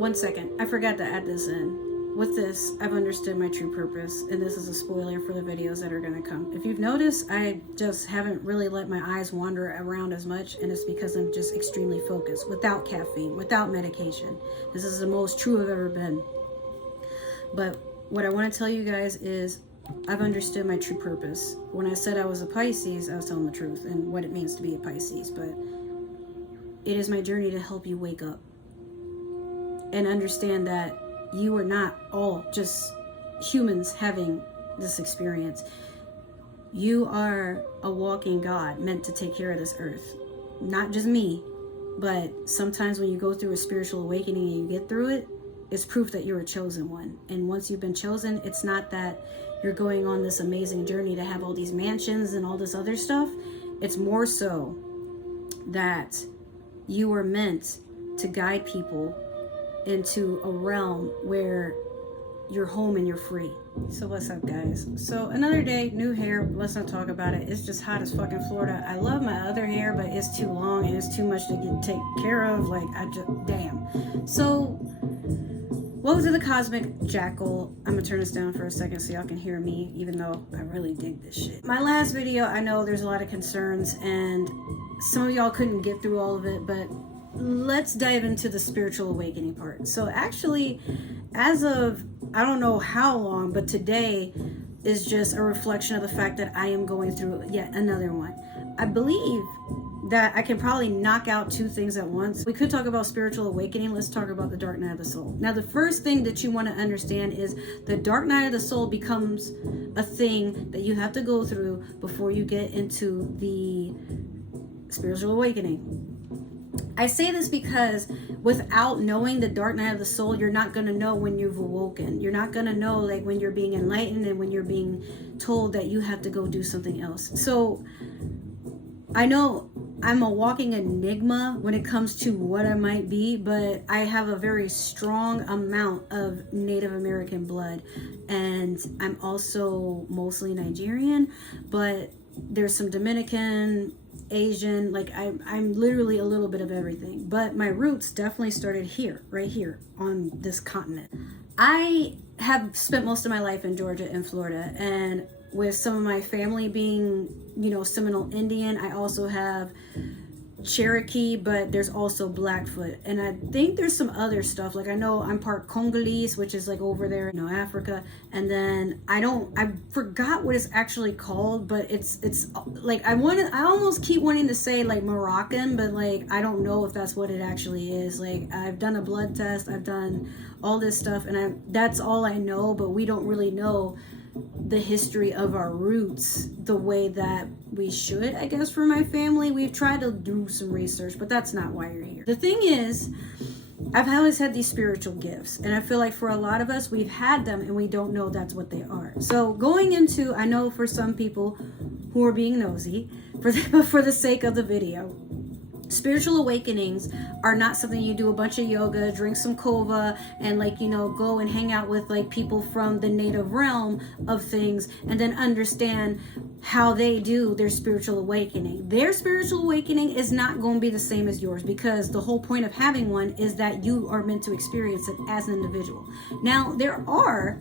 One second, I forgot to add this in. With this, I've understood my true purpose, and this is a spoiler for the videos that are going to come. If you've noticed, I just haven't really let my eyes wander around as much, and it's because I'm just extremely focused, without caffeine, without medication. This is the most true I've ever been. But what I want to tell you guys is I've understood my true purpose. When I said I was a Pisces, I was telling the truth and what it means to be a Pisces, but it is my journey to help you wake up and understand that you are not all just humans having this experience. You are a walking God meant to take care of this earth. Not just me, but sometimes when you go through a spiritual awakening and you get through it, it's proof that you're a chosen one. And once you've been chosen, it's not that you're going on this amazing journey to have all these mansions and all this other stuff. It's more so that you are meant to guide people into a realm where you're home and you're free. So what's up, guys? So another day, new hair. Let's not talk about it. It's just hot as fucking Florida. I love my other hair, but it's too long and it's too much to take care of. Like, I just, damn. So welcome to the Cosmic Jackal. I'm gonna turn this down for a second so y'all can hear me, even though I really dig this shit. My last video, I know there's a lot of concerns and some of y'all couldn't get through all of it, but let's dive into the spiritual awakening part. So actually, as of, I don't know how long, but today is just a reflection of the fact that I am going through yet another one. I believe that I can probably knock out two things at once. We could talk about spiritual awakening. Let's talk about the dark night of the soul. Now, the first thing that you want to understand is the dark night of the soul becomes a thing that you have to go through before you get into the spiritual awakening. I say this because without knowing the dark night of the soul, you're not going to know when you've awoken. You're not going to know like when you're being enlightened and when you're being told that you have to go do something else. So I know I'm a walking enigma when it comes to what I might be, but I have a very strong amount of Native American blood, and I'm also mostly Nigerian, but there's some Dominican, Asian, like I'm literally a little bit of everything, but my roots definitely started here, right here on this continent. I have spent most of my life in Georgia and Florida, and with some of my family being, you know, Seminole Indian, I also have Cherokee, but there's also Blackfoot, and I think there's some other stuff. Like I know I'm part Congolese, which is like over there, you know, Africa, and then I forgot what it's actually called, but it's like I almost keep wanting to say like Moroccan, but like I don't know if that's what it actually is. Like I've done a blood test, I've done all this stuff, and that's all I know, but we don't really know the history of our roots the way that we should, I guess, for my family. We've tried to do some research, but that's not why you're here. The thing is, I've always had these spiritual gifts, and I feel like for a lot of us, we've had them and we don't know that's what they are. So going into, I know for some people who are being nosy, for the sake of the video, spiritual awakenings are not something you do a bunch of yoga, drink some kova, and like, you know, go and hang out with like people from the native realm of things and then understand how they do their spiritual awakening. Their spiritual awakening is not going to be the same as yours, because the whole point of having one is that you are meant to experience it as an individual. Now, there are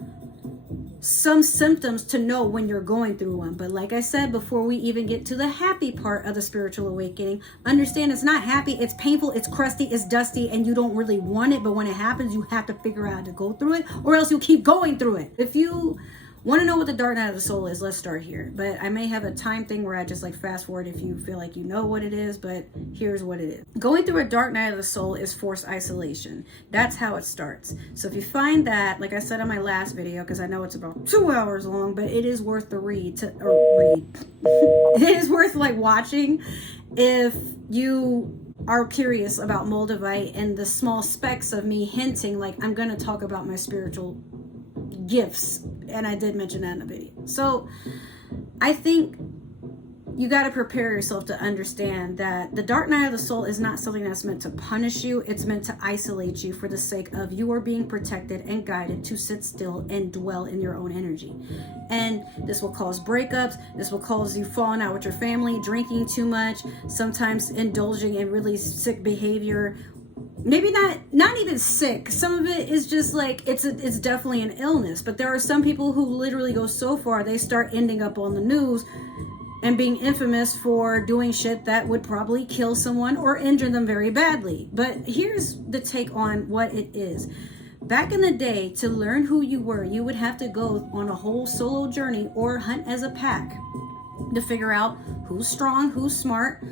some symptoms to know when you're going through one, but like I said, before we even get to the happy part of the spiritual awakening, understand it's not happy, it's painful, it's crusty, it's dusty, and you don't really want it, but when it happens, you have to figure out how to go through it, or else you'll keep going through it. If you want to know what the dark night of the soul is, let's start here. But I may have a time thing where I just like fast forward if you feel like you know what it is, but here's what it is. Going through a dark night of the soul is forced isolation. That's how it starts. So if you find that, like I said on my last video, because I know it's about 2 hours long, but it is worth the read. It is worth like watching if you are curious about Moldavite and the small specks of me hinting like I'm going to talk about my spiritual gifts, and I did mention that in the video. So I think you got to prepare yourself to understand that the dark night of the soul is not something that's meant to punish you. It's meant to isolate you for the sake of you are being protected and guided to sit still and dwell in your own energy. And this will cause breakups. This will cause you falling out with your family, drinking too much, sometimes indulging in really sick behavior, maybe not even sick. Some of it is just like it's definitely an illness, but there are some people who literally go so far they start ending up on the news and being infamous for doing shit that would probably kill someone or injure them very badly. But here's the take on what it is. Back in the day, to learn who you were, you would have to go on a whole solo journey or hunt as a pack to figure out who's strong, who's smart,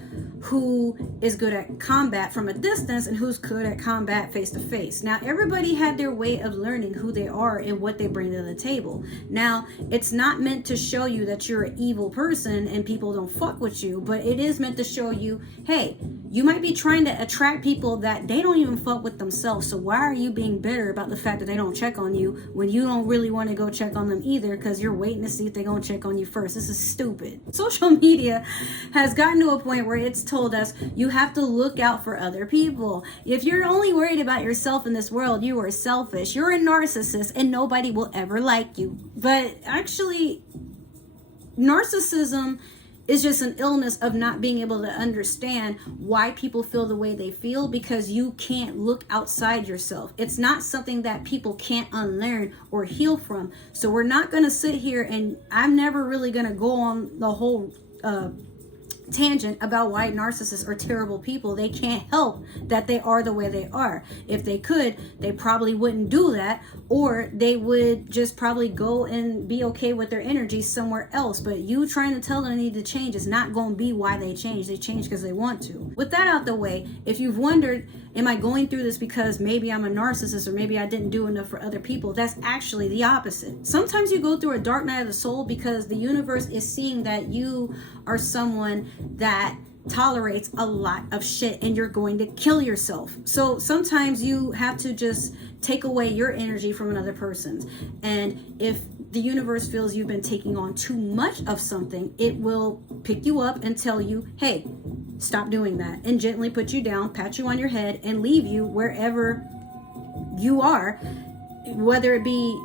who is good at combat from a distance, and who's good at combat face to face. Now, everybody had their way of learning who they are and what they bring to the table. Now, it's not meant to show you that you're an evil person and people don't fuck with you, but it is meant to show you, hey, you might be trying to attract people that they don't even fuck with themselves. So why are you being bitter about the fact that they don't check on you when you don't really want to go check on them either, because you're waiting to see if they're going to check on you first? This is stupid. Social media has gotten to a point where it's told us you have to look out for other people. If you're only worried about yourself in this world, you are selfish. You're a narcissist and nobody will ever like you. But actually, narcissism is just an illness of not being able to understand why people feel the way they feel, because you can't look outside yourself. It's not something that people can't unlearn or heal from. So we're not going to sit here, and I'm never really going to go on the whole tangent about why narcissists are terrible people. They can't help that they are the way they are. If they could, they probably wouldn't do that, or they would just probably go and be okay with their energy somewhere else. But you trying to tell them they need to change is not going to be why they change. They change because they want to. With that out the way, if you've wondered, am I going through this because maybe I'm a narcissist or maybe I didn't do enough for other people, that's actually the opposite. Sometimes you go through a dark night of the soul because the universe is seeing that you are someone that tolerates a lot of shit and you're going to kill yourself. So sometimes you have to just take away your energy from another person's. And if the universe feels you've been taking on too much of something, it will pick you up and tell you, hey, stop doing that, and gently put you down, pat you on your head, and leave you wherever you are, whether it be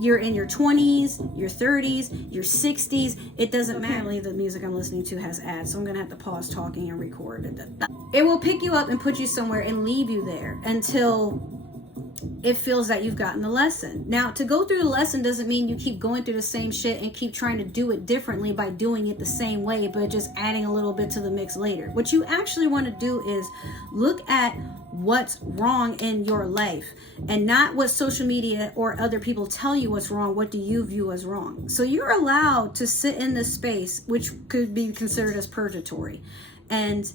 you're in your 20s, your 30s, your 60s, it doesn't matter. The music I'm listening to has ads, so I'm gonna have to pause talking and record. It will pick you up and put you somewhere and leave you there until it feels that you've gotten the lesson. Now, to go through the lesson doesn't mean you keep going through the same shit and keep trying to do it differently by doing it the same way, but just adding a little bit to the mix later. What you actually want to do is look at what's wrong in your life and not what social media or other people tell you what's wrong. What do you view as wrong? So you're allowed to sit in this space, which could be considered as purgatory, and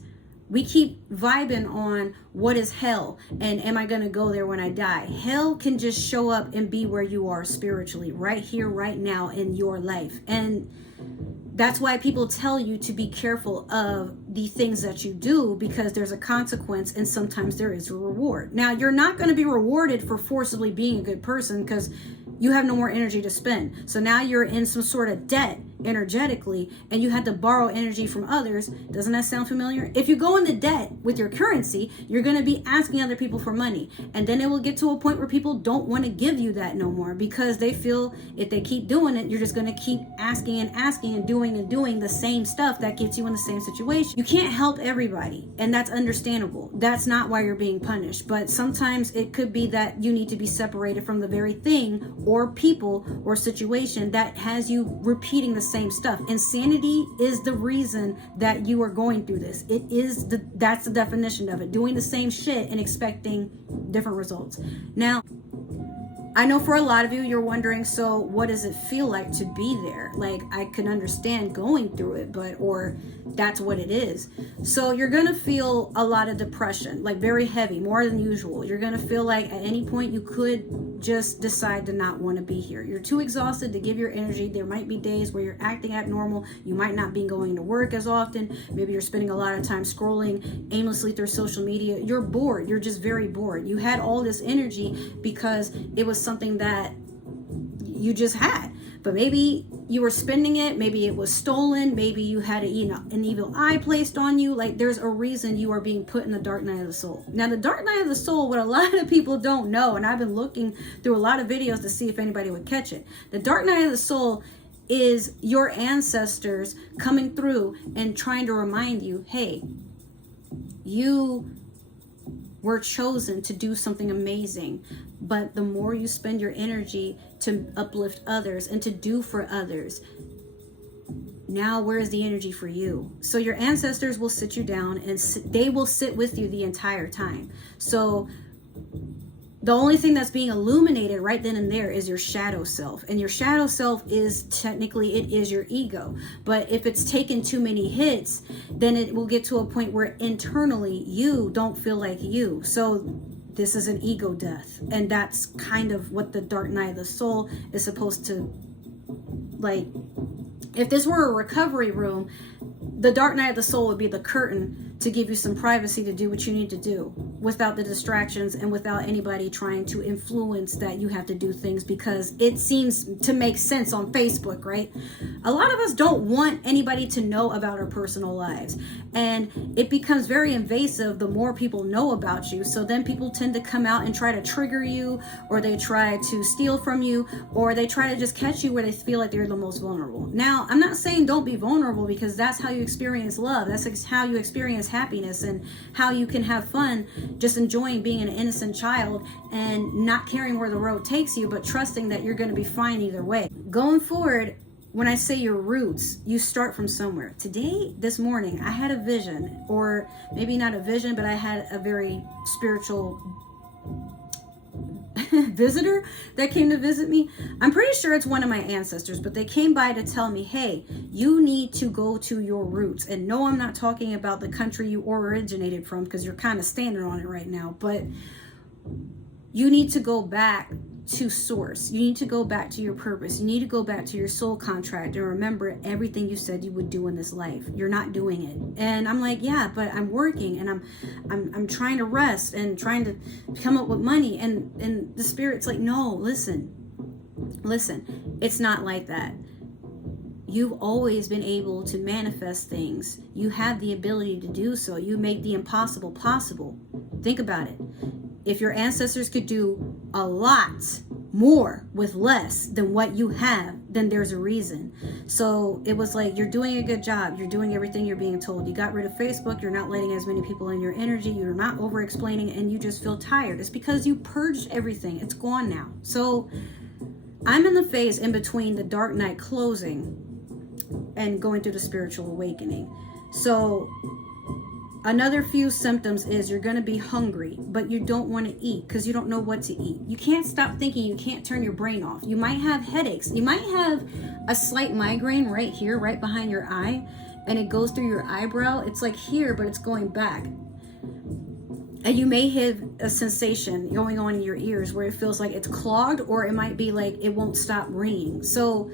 we keep vibing on what is hell and am I going to go there when I die. Hell can just show up and be where you are spiritually, right here, right now in your life. And that's why people tell you to be careful of the things that you do, because there's a consequence and sometimes there is a reward. Now, you're not going to be rewarded for forcibly being a good person because you have no more energy to spend. So now you're in some sort of debt energetically and you had to borrow energy from others. Doesn't that sound familiar? If you go into debt with your currency, you're going to be asking other people for money, and then it will get to a point where people don't want to give you that no more because they feel if they keep doing it, you're just going to keep asking and doing the same stuff that gets you in the same situation. You can't help everybody, and that's understandable. That's not why you're being punished, but sometimes it could be that you need to be separated from the very thing or people or situation that has you repeating the same stuff. Insanity is the reason that you are going through this. That's the definition of it. Doing the same shit and expecting different results. Now, I know for a lot of you, you're wondering, so what does it feel like to be there? Like, I can understand going through it, or that's what it is. So you're going to feel a lot of depression, like very heavy, more than usual. You're going to feel like at any point you could just decide to not want to be here. You're too exhausted to give your energy. There might be days where you're acting abnormal. You might not be going to work as often. Maybe you're spending a lot of time scrolling aimlessly through social media. You're bored. You're just very bored. You had all this energy because it was something that you just had, but maybe you were spending it, maybe it was stolen, maybe you had an evil eye placed on you. Like, there's a reason you are being put in the dark night of the soul. Now, the dark night of the soul, what a lot of people don't know, and I've been looking through a lot of videos to see if anybody would catch it, the dark night of the soul is your ancestors coming through and trying to remind you, hey, you We're chosen to do something amazing, but the more you spend your energy to uplift others and to do for others, now where's the energy for you? So your ancestors will sit you down and they will sit with you the entire time. So the only thing that's being illuminated right then and there is your shadow self. And your shadow self is technically, it is your ego. But if it's taken too many hits, then it will get to a point where internally you don't feel like you. So this is an ego death. And that's kind of what the dark night of the soul is supposed to, like, if this were a recovery room, the dark night of the soul would be the curtain to give you some privacy to do what you need to do without the distractions and without anybody trying to influence that you have to do things because it seems to make sense on Facebook, right? A lot of us don't want anybody to know about our personal lives, and it becomes very invasive the more people know about you. So then people tend to come out and try to trigger you, or they try to steal from you, or they try to just catch you where they feel like they're the most vulnerable. Now, I'm not saying don't be vulnerable, because that's how you experience love. That's how you experience happiness, and how you can have fun just enjoying being an innocent child and not caring where the road takes you, but trusting that you're going to be fine either way. Going forward, when I say your roots, you start from somewhere. This morning, I had a vision, or maybe not a vision, but I had a very spiritual visitor that came to visit me. I'm pretty sure it's one of my ancestors, but they came by to tell me, hey, you need to go to your roots. And no, I'm not talking about the country you originated from, because you're kind of standing on it right now, but you need to go back to source. You need to go back to your purpose. You need to go back to your soul contract and remember everything you said you would do in this life. You're not doing it. And I'm like, yeah, but I'm working, and I'm trying to rest and trying to come up with money. And the spirit's like, no, listen, it's not like that. You've always been able to manifest things. You have the ability to do so. You make the impossible possible. Think about it. If your ancestors could do a lot more with less than what you have, then there's a reason. So it was like, you're doing a good job. You're doing everything you're being told. You got rid of Facebook. You're not letting as many people in your energy. You're not over explaining, and you just feel tired. It's because you purged everything. It's gone now. So I'm in the phase in between the dark night closing and going through the spiritual awakening. So another few symptoms is you're going to be hungry, but you don't want to eat because you don't know what to eat. You can't stop thinking. You can't turn your brain off. You might have headaches. You might have a slight migraine right here, right behind your eye, and it goes through your eyebrow. It's like here, but it's going back. And you may have a sensation going on in your ears where it feels like it's clogged, or it might be like it won't stop ringing. So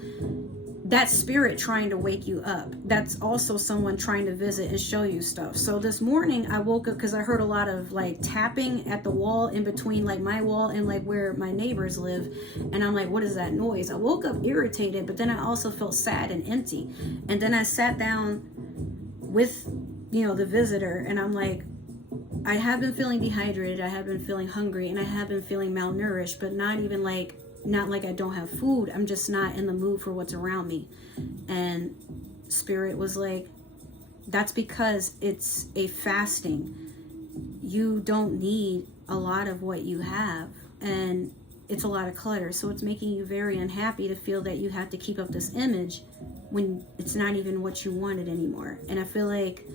that's spirit trying to wake you up. That's also someone trying to visit and show you stuff. So this morning I woke up because I heard a lot of like tapping at the wall in between like my wall and like where my neighbors live. And I'm like, what is that noise? I woke up irritated, but then I also felt sad and empty. And then I sat down with, the visitor, and I'm like, I have been feeling dehydrated. I have been feeling hungry, and I have been feeling malnourished, but not like I don't have food. I'm just not in the mood for what's around me. And spirit was like, that's because it's a fasting. You don't need a lot of what you have, and it's a lot of clutter. So it's making you very unhappy to feel that you have to keep up this image when it's not even what you wanted anymore. And I feel like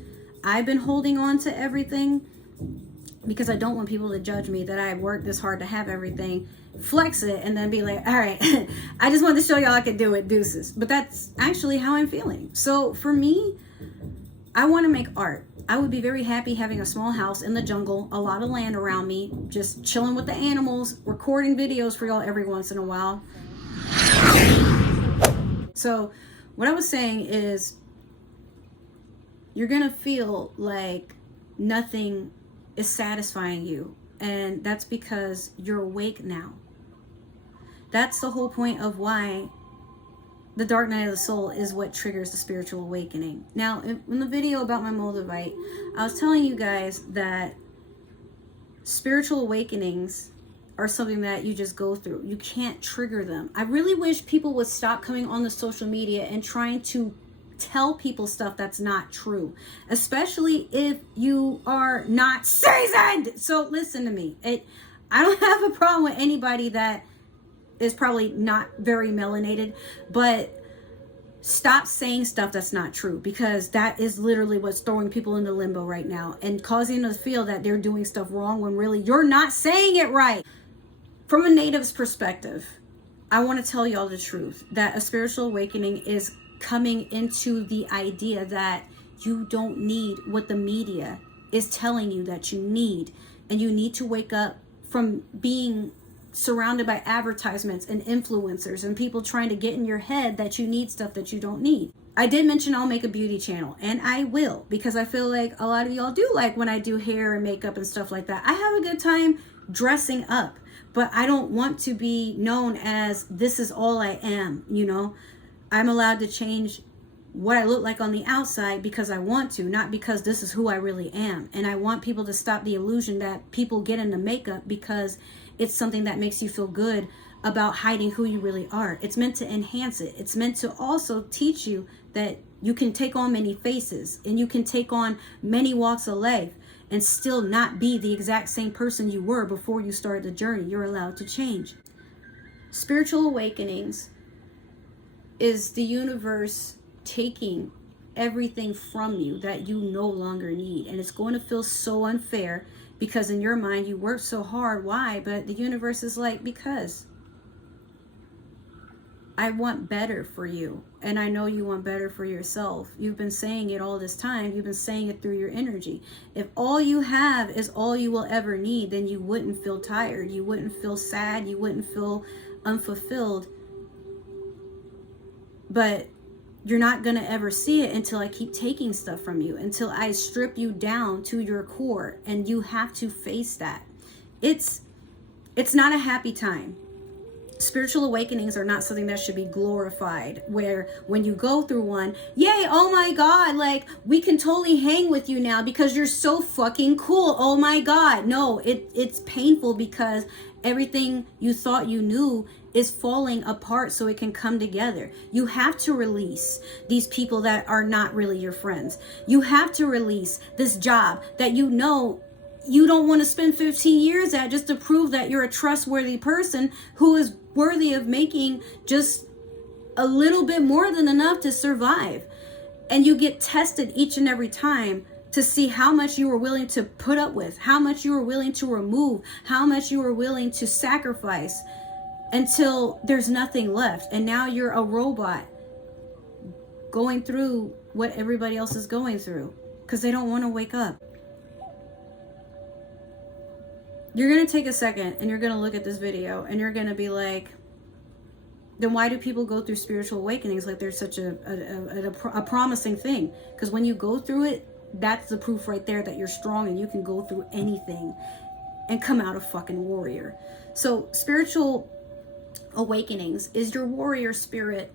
I've been holding on to everything because I don't want people to judge me that I worked this hard to have everything, flex it, and then be like, all right, I just wanted to show y'all I could do it, deuces. But that's actually how I'm feeling. So for me, I want to make art. I would be very happy having a small house in the jungle, a lot of land around me, just chilling with the animals, recording videos for y'all every once in a while. So what I was saying is, you're going to feel like nothing is satisfying you. And that's because you're awake now. That's the whole point of why the dark night of the soul is what triggers the spiritual awakening. Now, in the video about my Moldavite, I was telling you guys that spiritual awakenings are something that you just go through. You can't trigger them. I really wish people would stop coming on the social media and trying to tell people stuff that's not true, especially if you are not seasoned. So listen to me. I don't have a problem with anybody that is probably not very melanated, but stop saying stuff that's not true, because that is literally what's throwing people into limbo right now and causing them to feel that they're doing stuff wrong when really you're not saying it right. From a native's perspective, I want to tell y'all the truth, that a spiritual awakening is coming into the idea that you don't need what the media is telling you that you need, and you need to wake up from being surrounded by advertisements and influencers and people trying to get in your head that you need stuff that you don't need. I did mention I'll make a beauty channel, and I will, because I feel like a lot of y'all do like when I do hair and makeup and stuff like that. I have a good time dressing up, but I don't want to be known as this is all I am, you know. I'm allowed to change what I look like on the outside because I want to, not because this is who I really am. And I want people to stop the illusion that people get into makeup because it's something that makes you feel good about hiding who you really are. It's meant to enhance it. It's meant to also teach you that you can take on many faces and you can take on many walks of life and still not be the exact same person you were before you started the journey. You're allowed to change. Spiritual awakenings is the universe taking everything from you that you no longer need. And it's going to feel so unfair because in your mind you worked so hard. Why? But the universe is like, because I want better for you. And I know you want better for yourself. You've been saying it all this time. You've been saying it through your energy. If all you have is all you will ever need, then you wouldn't feel tired. You wouldn't feel sad. You wouldn't feel unfulfilled. But you're not going to ever see it until I keep taking stuff from you, until I strip you down to your core, and you have to face that. It's not a happy time. Spiritual awakenings are not something that should be glorified, where when you go through one, yay, oh my God, like we can totally hang with you now because you're so fucking cool. Oh my God. No, it's painful because everything you thought you knew is falling apart so it can come together. You have to release these people that are not really your friends. You have to release this job that you know you don't want to spend 15 years at just to prove that you're a trustworthy person who is worthy of making just a little bit more than enough to survive. And you get tested each and every time to see how much you were willing to put up with, how much you were willing to remove, how much you were willing to sacrifice, until there's nothing left. And now you're a robot going through what everybody else is going through because they don't want to wake up. You're going to take a second and you're going to look at this video and you're going to be like, then why do people go through spiritual awakenings like there's such a promising thing? Because when you go through it, that's the proof right there that you're strong and you can go through anything and come out a fucking warrior. So spiritual awakenings is your warrior spirit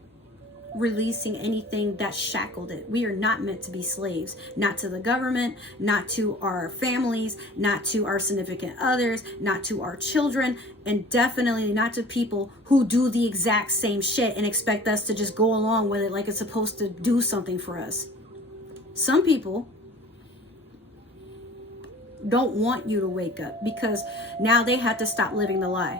releasing anything that shackled it. We are not meant to be slaves, not to the government, not to our families, not to our significant others, not to our children, and definitely not to people who do the exact same shit and expect us to just go along with it like it's supposed to do something for us. Some people don't want you to wake up because now they have to stop living the lie.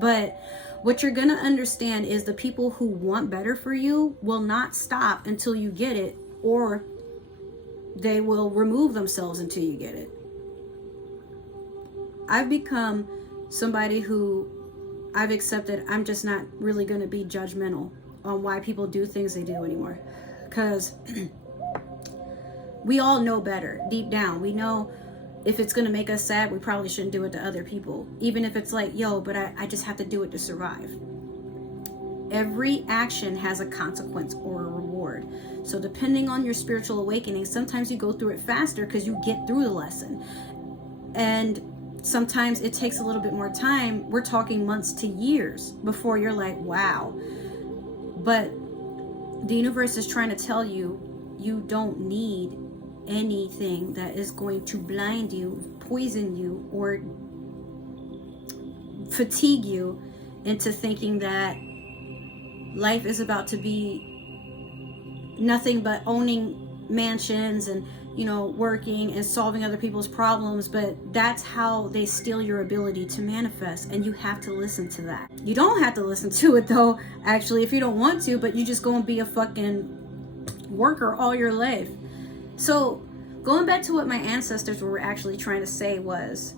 But what you're going to understand is the people who want better for you will not stop until you get it, or they will remove themselves until you get it. I've become somebody who I've accepted I'm just not really going to be judgmental on why people do things they do anymore. Because we all know better deep down. We know if it's going to make us sad, we probably shouldn't do it to other people. Even if it's like, yo, but I just have to do it to survive. Every action has a consequence or a reward. So depending on your spiritual awakening, sometimes you go through it faster because you get through the lesson. And sometimes it takes a little bit more time. We're talking months to years before you're like, wow. But the universe is trying to tell you, you don't need anything that is going to blind you, poison you, or fatigue you into thinking that life is about to be nothing but owning mansions and, working and solving other people's problems, but that's how they steal your ability to manifest, and you have to listen to that. You don't have to listen to it though, actually, if you don't want to, but you just go and be a fucking worker all your life. So going back to what my ancestors were actually trying to say was,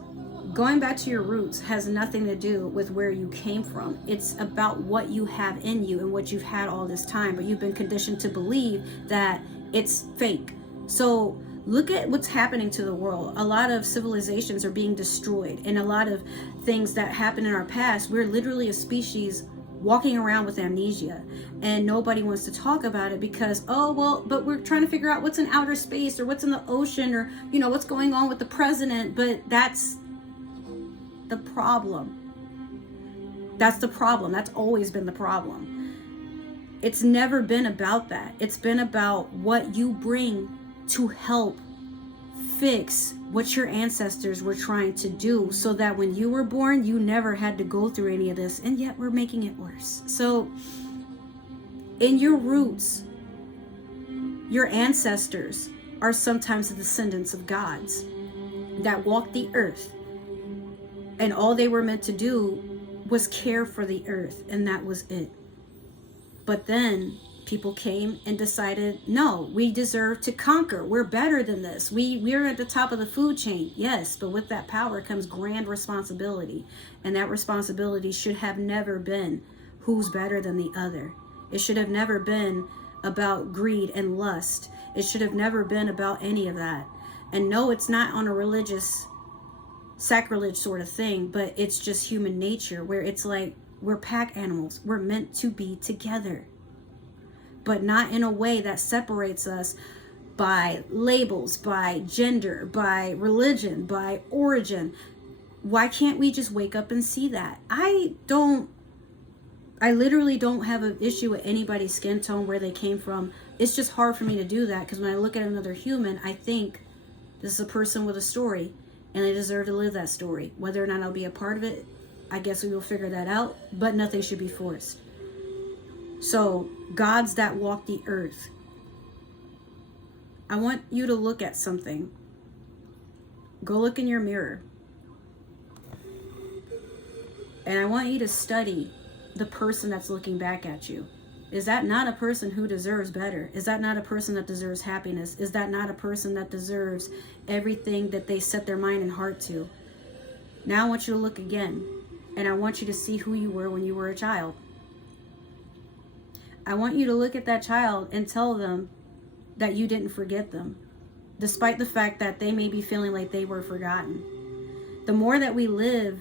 going back to your roots has nothing to do with where you came from. It's about what you have in you and what you've had all this time, but you've been conditioned to believe that it's fake. So look at what's happening to the world. A lot of civilizations are being destroyed, and a lot of things that happened in our past, we're literally a species walking around with amnesia, and nobody wants to talk about it because, but we're trying to figure out what's in outer space or what's in the ocean, or what's going on with the president. But that's the problem. That's the problem. That's always been the problem. It's never been about that. It's been about what you bring to help fix what your ancestors were trying to do, so that when you were born, you never had to go through any of this, and yet we're making it worse. So in your roots, your ancestors are sometimes the descendants of gods that walked the earth, and all they were meant to do was care for the earth, and that was it. But then people came and decided, no, we deserve to conquer. We're better than this. We're at the top of the food chain. Yes, but with that power comes grand responsibility. And that responsibility should have never been who's better than the other. It should have never been about greed and lust. It should have never been about any of that. And no, it's not on a religious sacrilege sort of thing, but it's just human nature, where it's like we're pack animals. We're meant to be together, but not in a way that separates us by labels, by gender, by religion, by origin. Why can't we just wake up and see that? I literally don't have an issue with anybody's skin tone, where they came from. It's just hard for me to do that, because when I look at another human, I think this is a person with a story, and they deserve to live that story. Whether or not I'll be a part of it, I guess we will figure that out, but nothing should be forced. So, gods that walk the earth, I want you to look at something. Go look in your mirror. And I want you to study the person that's looking back at you. Is that not a person who deserves better? Is that not a person that deserves happiness? Is that not a person that deserves everything that they set their mind and heart to? Now I want you to look again, and I want you to see who you were when you were a child. I want you to look at that child and tell them that you didn't forget them, despite the fact that they may be feeling like they were forgotten. The more that we live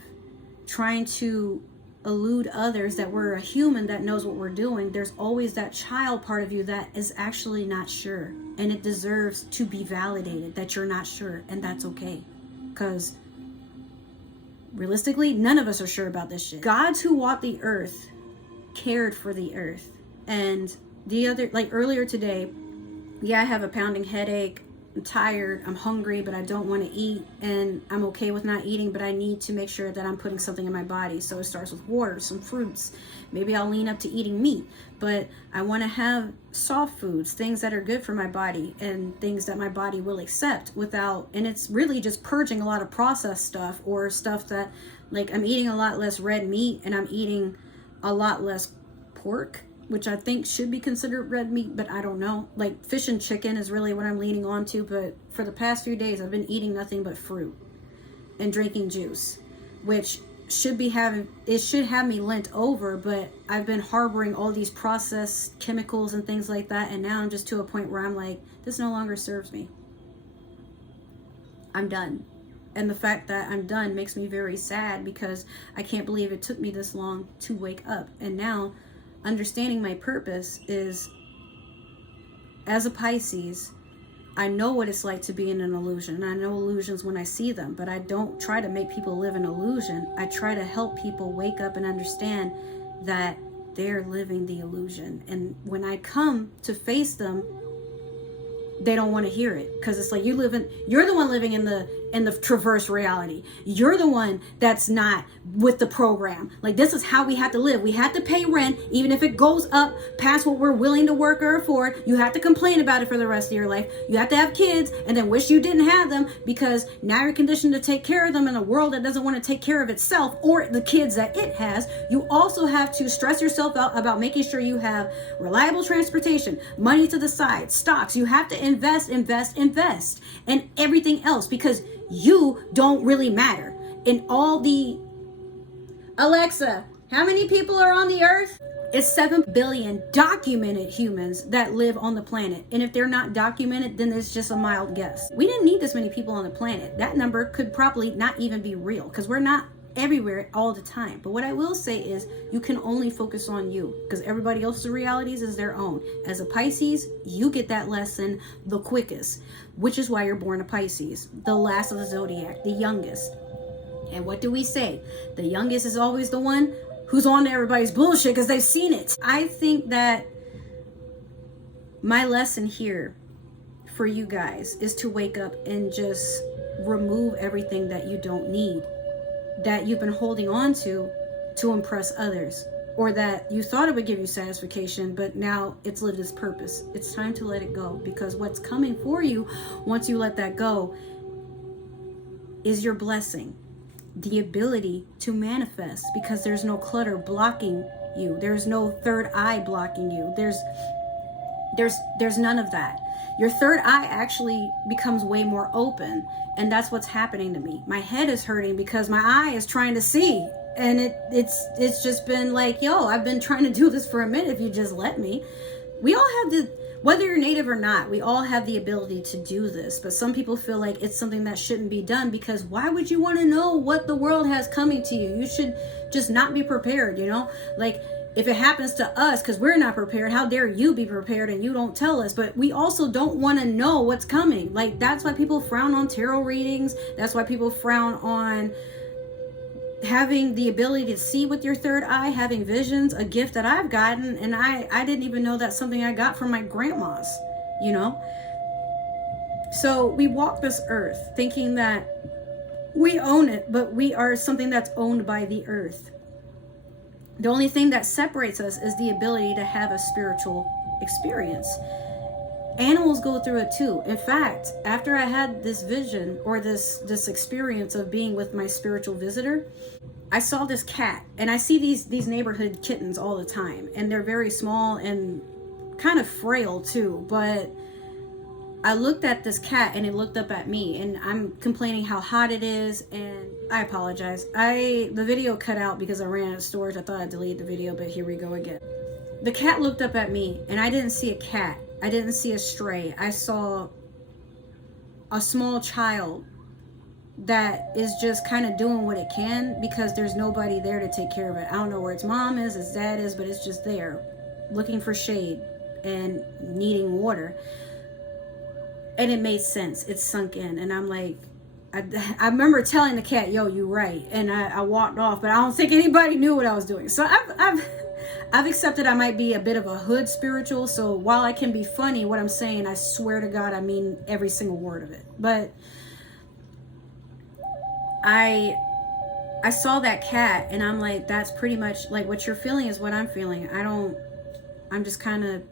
trying to elude others, that we're a human that knows what we're doing, there's always that child part of you that is actually not sure, and it deserves to be validated that you're not sure, and that's okay, because realistically, none of us are sure about this shit. Gods who walked the earth cared for the earth. And earlier today, I have a pounding headache, I'm tired, I'm hungry, but I don't want to eat, and I'm okay with not eating, but I need to make sure that I'm putting something in my body. So it starts with water, some fruits. Maybe I'll lean up to eating meat, but I want to have soft foods, things that are good for my body and things that my body will accept and it's really just purging a lot of processed stuff, or stuff that, like, I'm eating a lot less red meat, and I'm eating a lot less pork, which I think should be considered red meat, but I don't know. Like, fish and chicken is really what I'm leaning on to, but for the past few days, I've been eating nothing but fruit and drinking juice, which should have me lent over, but I've been harboring all these processed chemicals and things like that, and now I'm just to a point where I'm like, this no longer serves me. I'm done. And the fact that I'm done makes me very sad, because I can't believe it took me this long to wake up. And now, understanding my purpose is, as a Pisces, I know what it's like to be in an illusion. I know illusions when I see them, but I don't try to make people live an illusion. I try to help people wake up and understand that they're living the illusion. And when I come to face them, they don't want to hear it, because it's like, you're the one living in the in the traverse reality. You're the one that's not with the program. Like, this is how we have to live. We have to pay rent, even if it goes up past what we're willing to work or afford. You have to complain about it for the rest of your life. You have to have kids and then wish you didn't have them, because now you're conditioned to take care of them in a world that doesn't want to take care of itself or the kids that it has. You also have to stress yourself out about making sure you have reliable transportation, money to the side, stocks. You have to invest, and everything else, because you don't really matter. In all the... Alexa, how many people are on the earth? It's 7 billion documented humans that live on the planet. And if they're not documented, then it's just a mild guess. We didn't need this many people on the planet. That number could probably not even be real, because we're not everywhere all the time. But what I will say is, you can only focus on you, because everybody else's realities is their own. As a Pisces, you get that lesson the quickest, which is why you're born a Pisces, the last of the zodiac, the youngest. And what do we say? The youngest is always the one who's on to everybody's bullshit because they've seen it. I think that my lesson here for you guys is to wake up and just remove everything that you don't need, that you've been holding on to impress others, or that you thought it would give you satisfaction, but now it's lived its purpose. It's time to let it go, because what's coming for you once you let that go is your blessing, the ability to manifest, because there's no clutter blocking you. There's no third eye blocking you. There's none of that. Your third eye actually becomes way more open, and that's what's happening to me. My head is hurting because my eye is trying to see, and it's just been like, yo, I've been trying to do this for a minute if you just let me. We all have the, whether you're native or not, we all have the ability to do this, but some people feel like it's something that shouldn't be done, because why would you want to know what the world has coming to you? You should just not be prepared, you know? Like, if it happens to us because we're not prepared, how dare you be prepared and you don't tell us? But we also don't want to know what's coming. Like, that's why people frown on tarot readings. That's why people frown on having the ability to see with your third eye, having visions, a gift that I've gotten, and I didn't even know that's something I got from my grandmas, you know? So we walk this earth thinking that we own it, but we are something that's owned by the earth. The only thing that separates us is the ability to have a spiritual experience. Animals go through it too. In fact, after I had this vision, or this experience of being with my spiritual visitor, I saw this cat, and I see these neighborhood kittens all the time, and they're very small and kind of frail too, but I looked at this cat and it looked up at me, and I'm complaining how hot it is, and I apologize. The video cut out because I ran out of storage. I thought I deleted the video, but here we go again. The cat looked up at me, and I didn't see a cat. I didn't see a stray. I saw a small child that is just kind of doing what it can, because there's nobody there to take care of it. I don't know where its mom is, its dad is, but it's just there looking for shade and needing water. And it made sense. It sunk in. And I'm like, I remember telling the cat, yo, you right. And I walked off, but I don't think anybody knew what I was doing. So I've accepted I might be a bit of a hood spiritual. So while I can be funny, what I'm saying, I swear to God, I mean every single word of it. But I saw that cat, and I'm like, that's pretty much like what you're feeling is what I'm feeling. I'm just kind of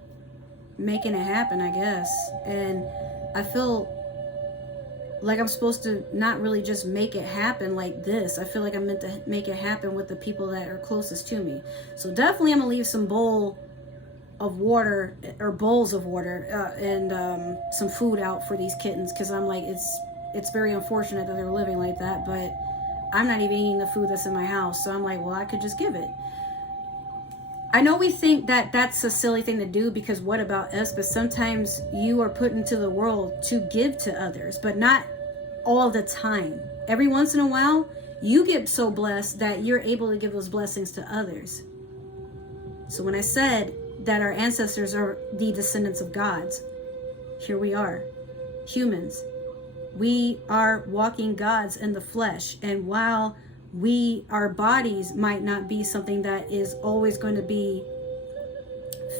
making it happen, I guess. And I feel like I'm supposed to not really just make it happen like this. I feel like I'm meant to make it happen with the people that are closest to me. So definitely I'm gonna leave some bowls of water and some food out for these kittens, because I'm like, it's very unfortunate that they're living like that, but I'm not even eating the food that's in my house. So I'm like, well, I could just give it. I know we think that that's a silly thing to do, because what about us? But sometimes you are put into the world to give to others, but not all the time. Every once in a while, you get so blessed that you're able to give those blessings to others. So when I said that our ancestors are the descendants of gods, here we are, humans. We are walking gods in the flesh. And while our bodies might not be something that is always going to be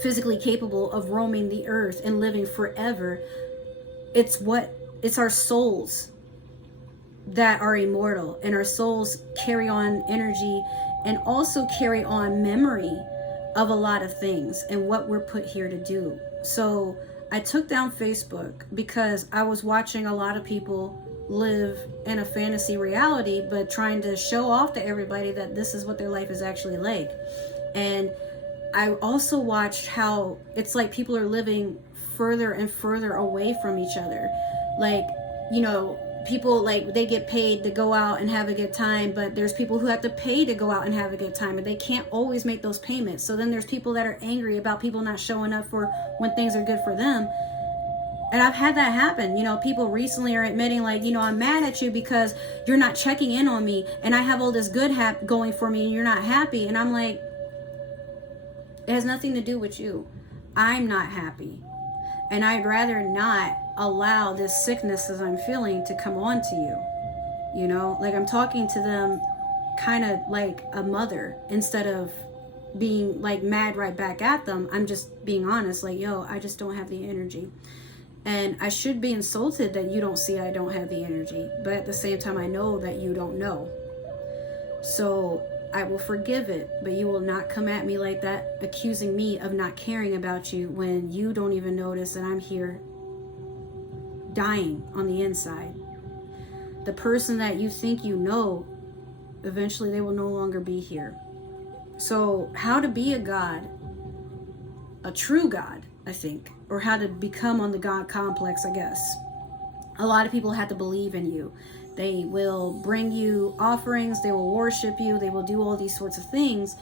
physically capable of roaming the earth and living forever, it's our souls that are immortal, and our souls carry on energy and also carry on memory of a lot of things and what we're put here to do. So I took down Facebook because I was watching a lot of people live in a fantasy reality, but trying to show off to everybody that this is what their life is actually like. And I also watched how it's like people are living further and further away from each other. Like, you know, people, like, they get paid to go out and have a good time, but there's people who have to pay to go out and have a good time, and they can't always make those payments. So then there's people that are angry about people not showing up for when things are good for them. And I've had that happen. You know, people recently are admitting, like, you know, I'm mad at you because you're not checking in on me, and I have all this good going for me, and you're not happy. And I'm like, it has nothing to do with you. I'm not happy. And I'd rather not allow this sickness that I'm feeling to come on to you. You know, like, I'm talking to them kind of like a mother, instead of being like mad right back at them. I'm just being honest, like, yo, I just don't have the energy. And I should be insulted that you don't see I don't have the energy. But at the same time, I know that you don't know. So I will forgive it, but you will not come at me like that, accusing me of not caring about you when you don't even notice that I'm here dying on the inside. The person that you think you know, eventually they will no longer be here. So how to be a God, a true God, I think, or how to become on the God complex, I guess. A lot of people have to believe in you. They will bring you offerings, they will worship you, they will do all these sorts of things.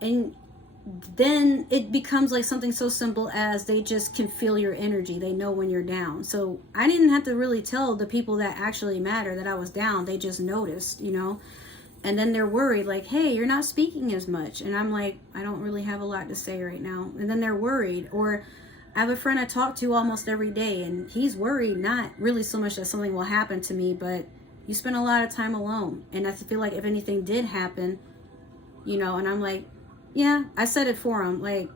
And then it becomes like something so simple as they just can feel your energy. They know when you're down. So I didn't have to really tell the people that actually matter that I was down. They just noticed, you know. And then they're worried, like, hey, you're not speaking as much. And I'm like, I don't really have a lot to say right now. And then they're worried. Or I have a friend I talk to almost every day, and he's worried, not really so much that something will happen to me, but you spend a lot of time alone. And I feel like if anything did happen, you know, and I'm like, yeah, I said it for him. Like,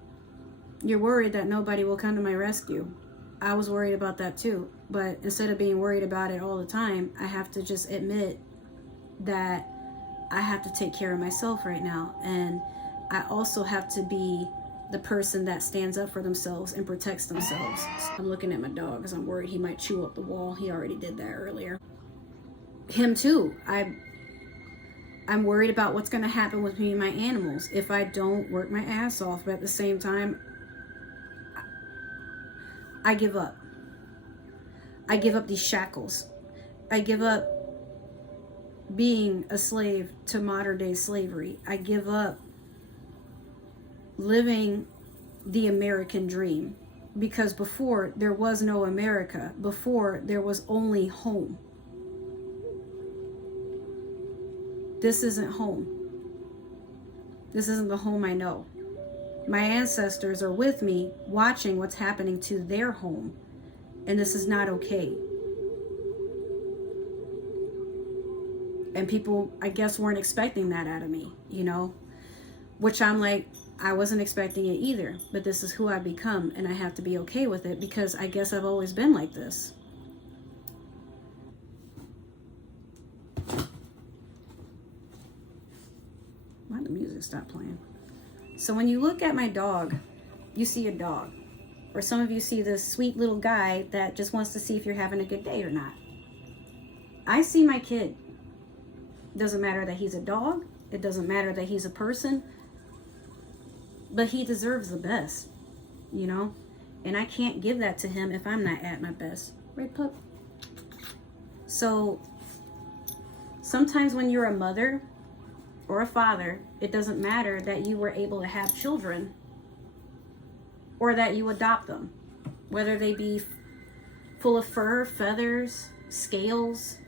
you're worried that nobody will come to my rescue. I was worried about that too. But instead of being worried about it all the time, I have to just admit that I have to take care of myself right now. And I also have to be the person that stands up for themselves and protects themselves. I'm looking at my dog because I'm worried he might chew up the wall. He already did that earlier. Him too. I'm worried about what's going to happen with me and my animals if I don't work my ass off. But at the same time, I give up. I give up these shackles. I give up being a slave to modern day slavery. I give up living the American dream, because before there was no America. Before there was only home. This isn't home. This isn't the home I know. My ancestors are with me watching what's happening to their home, and this is not okay. And people, I guess, weren't expecting that out of me, you know, which I'm like, I wasn't expecting it either, but this is who I've become, and I have to be okay with it, because I guess I've always been like this. Why the music stop playing? So when you look at my dog, you see a dog. Or some of you see this sweet little guy that just wants to see if you're having a good day or not. I see my kid. Doesn't matter that he's a dog. It doesn't matter that he's a person. But he deserves the best, you know? And I can't give that to him if I'm not at my best. Right, pup? So sometimes when you're a mother or a father, it doesn't matter that you were able to have children or that you adopt them, whether they be full of fur, feathers, scales,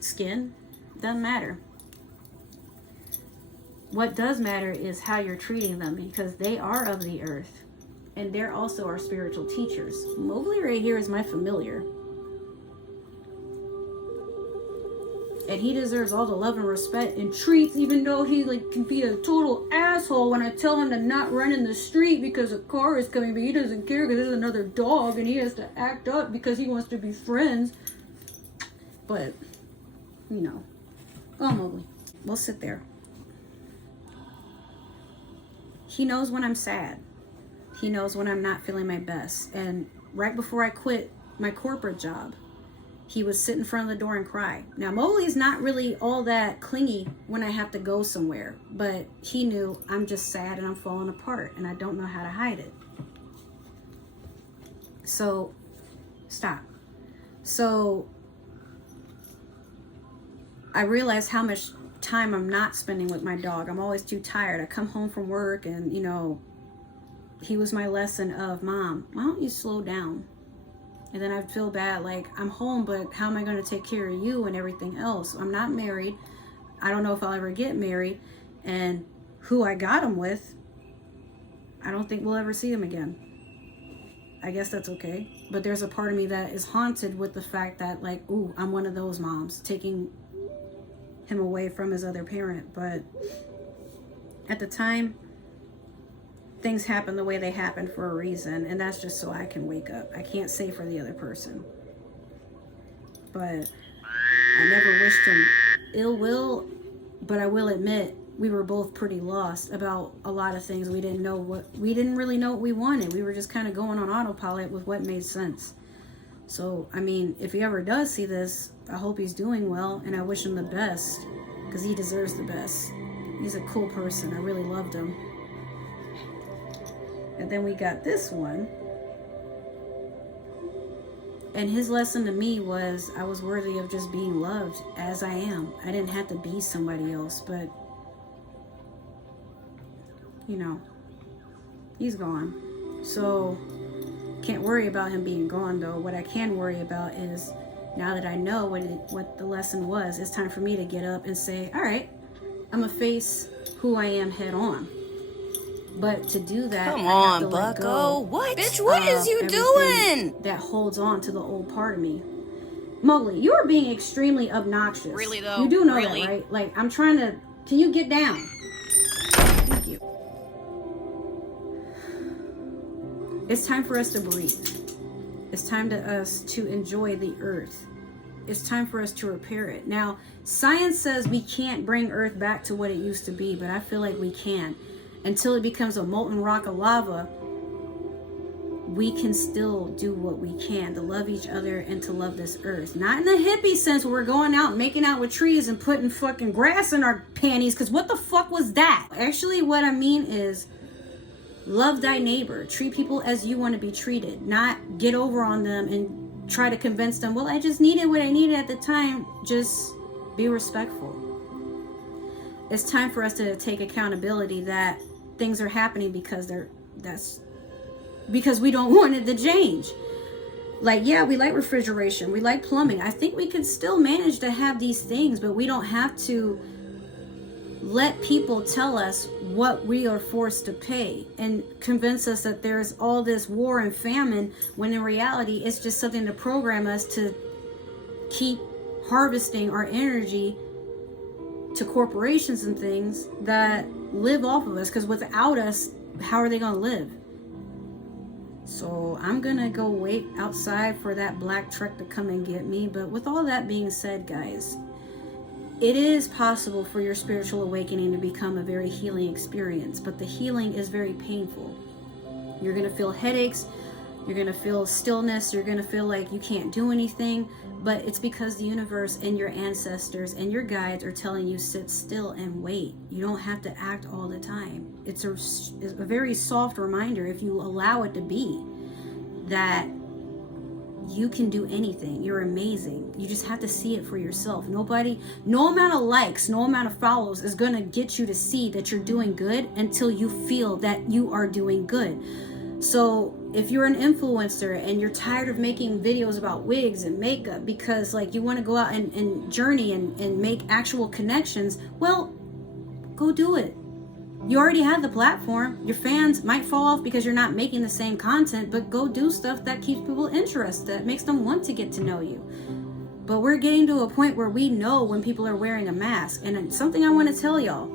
skin, doesn't matter. What does matter is how you're treating them, because they are of the earth and they're also our spiritual teachers. Mowgli right here is my familiar. And he deserves all the love and respect and treats, even though he can be a total asshole when I tell him to not run in the street because a car is coming, but he doesn't care because there's another dog and he has to act up because he wants to be friends. But, you know. Go on, Mowgli. We'll sit there. He knows when I'm sad. He knows when I'm not feeling my best. And right before I quit my corporate job, he would sit in front of the door and cry. Now, Mowgli's not really all that clingy when I have to go somewhere, but he knew I'm just sad and I'm falling apart and I don't know how to hide it. So, stop. So, I realized how much time I'm not spending with my dog. I'm always too tired. I come home from work and, you know, he was my lesson of, Mom, why don't you slow down? And then I'd feel bad, like, I'm home, but how am I going to take care of you and everything else? I'm not married. I don't know if I'll ever get married. And who I got him with, I don't think we'll ever see him again. I guess that's okay. But there's a part of me that is haunted with the fact that, like, ooh, I'm one of those moms taking him away from his other parent. But at the time, things happen the way they happen for a reason, and that's just so I can wake up. I can't say for the other person. But I never wished him ill will, but I will admit we were both pretty lost about a lot of things. We didn't really know what we wanted. We were just kind of going on autopilot with what made sense. So, I mean, if he ever does see this, I hope he's doing well, and I wish him the best, because he deserves the best. He's a cool person. I really loved him. And then we got this one. And his lesson to me was I was worthy of just being loved as I am. I didn't have to be somebody else, but, you know, he's gone. So, can't worry about him being gone, though. What I can worry about is, now that I know what the lesson was, it's time for me to get up and say, all right, I'm going to face who I am head on. But to do that, come on, Bucko. What? Bitch, what is you doing? That holds on to the old part of me. Mowgli, you are being extremely obnoxious. Really, though? You do know that, right? Like, I'm trying to... Can you get down? Thank you. It's time for us to breathe. It's time to us to enjoy the earth. It's time for us to repair it. Now, science says we can't bring Earth back to what it used to be, but I feel like we can. Until it becomes a molten rock of lava, we can still do what we can to love each other and to love this earth. Not in the hippie sense where we're going out making out with trees and putting fucking grass in our panties, because what the fuck was that? Actually, what I mean is love thy neighbor. Treat people as you want to be treated. Not get over on them and try to convince them, well, I just needed what I needed at the time. Just be respectful. It's time for us to take accountability that things are happening because we don't want it to change. Like, yeah, we like refrigeration, we like plumbing. I think we could still manage to have these things, but we don't have to let people tell us what we are forced to pay and convince us that there's all this war and famine, when in reality it's just something to program us to keep harvesting our energy to corporations and things that live off of us, because without us, how are they going to live? So I'm going to go wait outside for that black truck to come and get me. But with all that being said, guys, it is possible for your spiritual awakening to become a very healing experience, but the healing is very painful. You're going to feel headaches, you're going to feel stillness, you're going to feel like you can't do anything, but it's because the universe and your ancestors and your guides are telling you sit still and wait. You don't have to act all the time. It's a very soft reminder, if you allow it to be, that you can do anything. You're amazing. You just have to see it for yourself. No amount of likes, no amount of follows is going to get you to see that you're doing good until you feel that you are doing good. So if you're an influencer and you're tired of making videos about wigs and makeup because like you want to go out and journey and make actual connections, well, go do it. You already have the platform. Your fans might fall off because you're not making the same content, but go do stuff that keeps people interested, that makes them want to get to know you. But we're getting to a point where we know when people are wearing a mask. And something I want to tell y'all.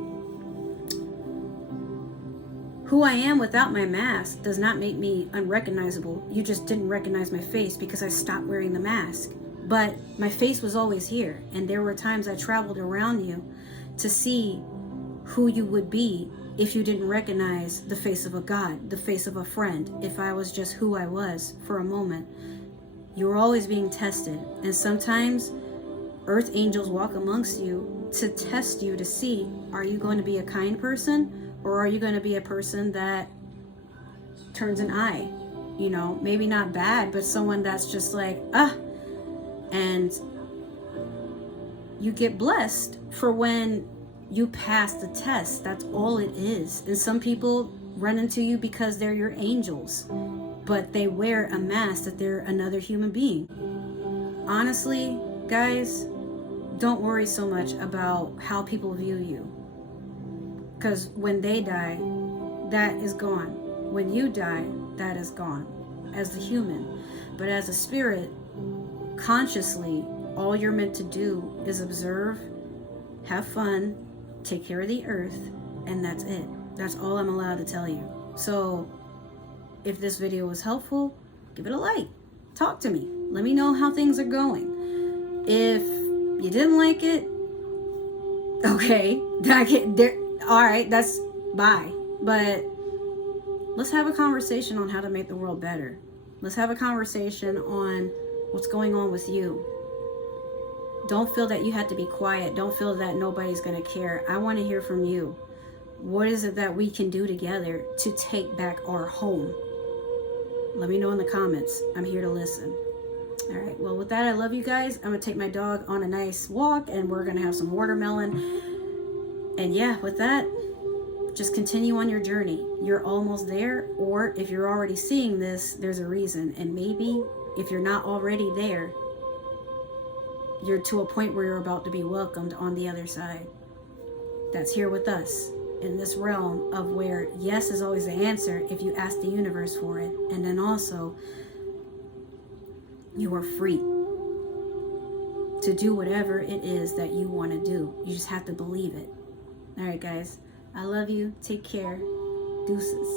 Who I am without my mask does not make me unrecognizable. You just didn't recognize my face because I stopped wearing the mask. But my face was always here. And there were times I traveled around you to see who you would be if you didn't recognize the face of a God, the face of a friend, if I was just who I was for a moment. You were always being tested. And sometimes earth angels walk amongst you to test you to see, are you going to be a kind person, or are you going to be a person that turns an eye? You know, maybe not bad, but someone that's just like, and you get blessed for when you pass the test. That's all it is. And some people run into you because they're your angels, but they wear a mask that they're another human being. Honestly, guys, don't worry so much about how people view you, because when they die, that is gone. When you die, that is gone as the human. But as a spirit, consciously, all you're meant to do is observe, have fun, take care of the earth, and that's it. That's all I'm allowed to tell you. So if this video was helpful, give it a like. Talk to me. Let me know how things are going. If you didn't like it, okay, all right, that's bye. But let's have a conversation on how to make the world better. Let's have a conversation on what's going on with you. Don't feel that you have to be quiet. Don't feel that nobody's going to care. I want to hear from you. What is it that we can do together to take back our home? Let me know in the comments. I'm here to listen. All right. Well, with that, I love you guys. I'm going to take my dog on a nice walk, and we're going to have some watermelon. And yeah, with that, just continue on your journey. You're almost there. Or if you're already seeing this, there's a reason. And maybe if you're not already there, you're to a point where you're about to be welcomed on the other side. That's here with us in this realm of where yes is always the answer if you ask the universe for it. And then also, you are free to do whatever it is that you want to do. You just have to believe it. All right, guys. I love you. Take care. Deuces.